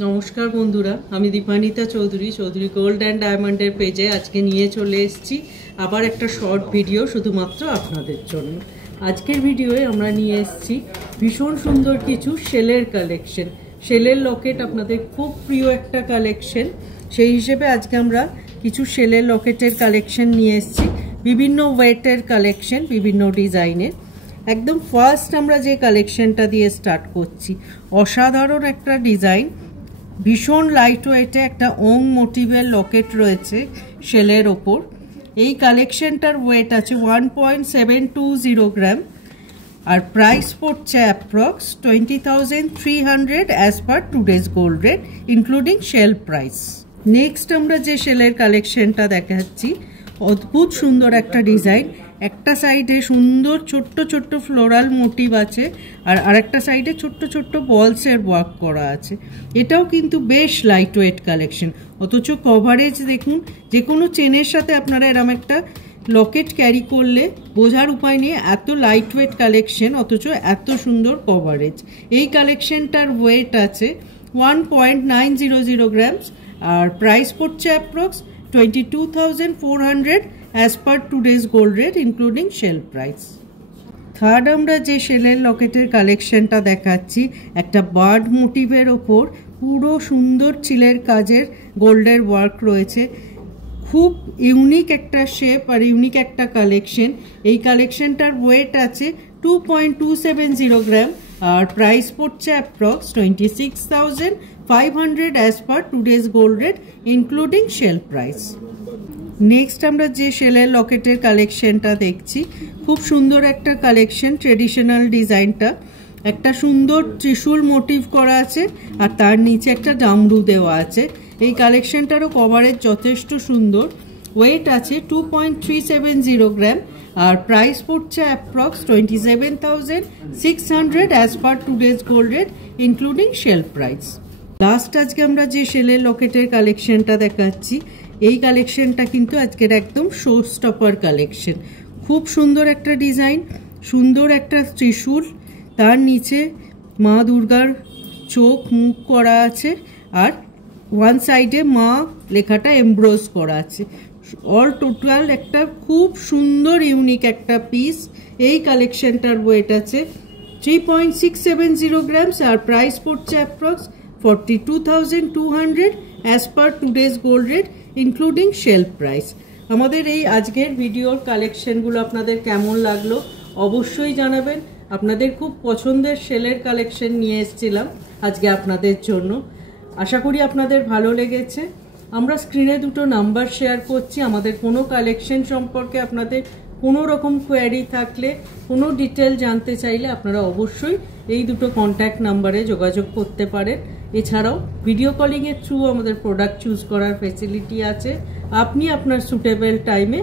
नमस्कार बंधुरा आमी दीपानिता चौधुरी चौधुरी गोल्ड एंड डायमंडर पेजे आज के निये चले एसेछि आबार एक शर्ट भिडियो शुधुमात्र आपनादेर जोन्नो। आजकेर भिडियोए आमरा निये एसेछि भीषण सुंदर किछु शेलेर कालेक्शन। शेलेर लकेट आपनादेर खूब प्रिय एकटा कालेक्शन, सेई हिसेबे आजके आमरा किछु शेलेर लकेटेर कालेक्शन निये एसेछि। विभिन्न वेटेर कालेक्शन, विभिन्न डिजाइनेर। एकदम फार्स्ट आमरा जे कालेक्शनटा दिये स्टार्ट करछि, असाधारण एकटा डिजाइन, भीषण लाइट वेटे एक ओंग मोटिवेर लकेट रयेछे शेलेर ओपर। এই কালেকশনটার ওয়েট আছে 1.720 গ্রাম আর প্রাইস পড়ছে approx 20,300 as per today's gold rate including sale price. Next আমরা যে শেলের কালেকশনটা দেখাচ্ছি, অদ্ভুত সুন্দর একটা ডিজাইন। একটা সাইডে সুন্দর ছোট্ট ছোট্ট ফ্লোরাল মোটিভ আছে আর আরেকটা সাইডে ছোট্ট ছোট্ট বলসের ওয়ার্ক করা আছে। এটাও কিন্তু বেশ লাইট ওয়েট কালেকশন, অথচ কভারেজ দেখুন। যে কোনো চেনের সাথে আপনারা এরকম একটা লকেট ক্যারি করলে বোঝার উপায় নেই এত লাইট ওয়েট কালেকশন, অথচ এত সুন্দর কভারেজ। এই কালেকশনটার ওয়েট আছে 1.900 গ্রামস আর প্রাইস পড়ছে approx 22,400 as per today's gold rate including shell price। Third আমরা যে শেলের লকেটের কালেকশনটা দেখাচ্ছি, একটা বার্ড মোটিভের ওপর পুরো সুন্দর চিলের কাজের গোল্ডের ওয়ার্ক রয়েছে। খুব ইউনিক একটা শেপ আর ইউনিক একটা কালেকশন। এই কালেকশনটার ওয়েট আছে 2.270 গ্রাম আর প্রাইস পড়ছে approx 26,500 as per today's gold rate including shell price। Next আমরা যে শেলের লকেটের কালেকশনটা দেখছি, খুব সুন্দর একটা কালেকশন। ট্রেডিশনাল ডিজাইনটা একটা সুন্দর ত্রিশূল মোটিভ করা আছে আর তার নিচে একটা ডামরু দেওয়া আছে। এই কালেকশনটারও কভারেজ যথেষ্ট সুন্দর। ওয়েট আছে 2.370 গ্রাম আর প্রাইস পড়ছে approx 27,600 as per today's gold rate including sale price. Last আজকে আমরা যে শেলের লকেটের কালেকশনটা দেখাচ্ছি, এই কালেকশনটা কিন্তু আজকের একদম শো স্টপার কালেকশন। খুব সুন্দর একটা ডিজাইন, সুন্দর একটা ত্রিশূল, তার নিচে মা দুর্গার চোখ মুখ করা আছে আর ওয়ান সাইডে মা লেখাটা এমব্রোজ করা আছে। অল টোটাল একটা খুব সুন্দর ইউনিক একটা পিস। এই কালেকশনটার ওয়েট আছে 3.670 গ্রামস আর প্রাইস পড়ছে approx 42,200 as per today's gold rate including sale price. আমাদের এই আজকের ভিডিওর কালেকশনগুলো আপনাদের কেমন লাগলো অবশ্যই জানাবেন। আপনাদের খুব পছন্দের শেলের কালেকশন নিয়ে এসেছিলাম আজকে আপনাদের জন্য। আশা করি আপনাদের ভালো লেগেছে। আমরা স্ক্রিনে দুটো নাম্বার শেয়ার করছি। আমাদের কোনো কালেকশন সম্পর্কে আপনাদের কোনো রকম কোয়ারি থাকলে, কোনো ডিটেল জানতে চাইলে আপনারা অবশ্যই এই দুটো কন্ট্যাক্ট নাম্বারে যোগাযোগ করতে পারেন। এছাড়াও ভিডিও কলিংয়ের থ্রু আমাদের প্রোডাক্ট চুজ করার ফেসিলিটি আছে। আপনি আপনার সুটেবল টাইমে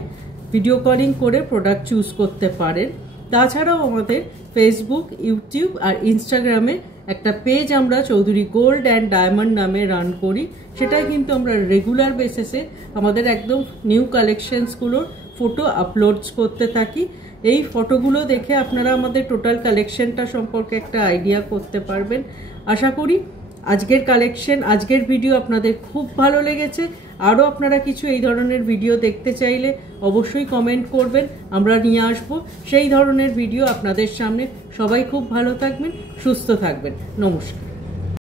ভিডিও কলিং করে প্রোডাক্ট চুজ করতে পারেন। তাছাড়াও আমাদের ফেসবুক, ইউটিউব আর ইনস্টাগ্রামে একটা পেজ আমরা চৌধুরী গোল্ড অ্যান্ড ডায়মন্ড নামে রান করি। সেটাই কিন্তু আমরা রেগুলার বেসিসে আমাদের একদম নিউ কালেকশনসগুলোর ফটো আপলোডস করতে থাকি। এই ফটোগুলো দেখে আপনারা আমাদের টোটাল কালেকশনটা সম্পর্কে একটা আইডিয়া করতে পারবেন। আশা করি আজকের কালেকশন, আজকের ভিডিও আপনাদের খুব ভালো লেগেছে। আরও আপনারা কিছু এই ধরনের ভিডিও দেখতে চাইলে অবশ্যই কমেন্ট করবেন, আমরা নিয়ে আসবো সেই ধরনের ভিডিও আপনাদের সামনে। সবাই খুব ভালো থাকবেন, সুস্থ থাকবেন। নমস্কার।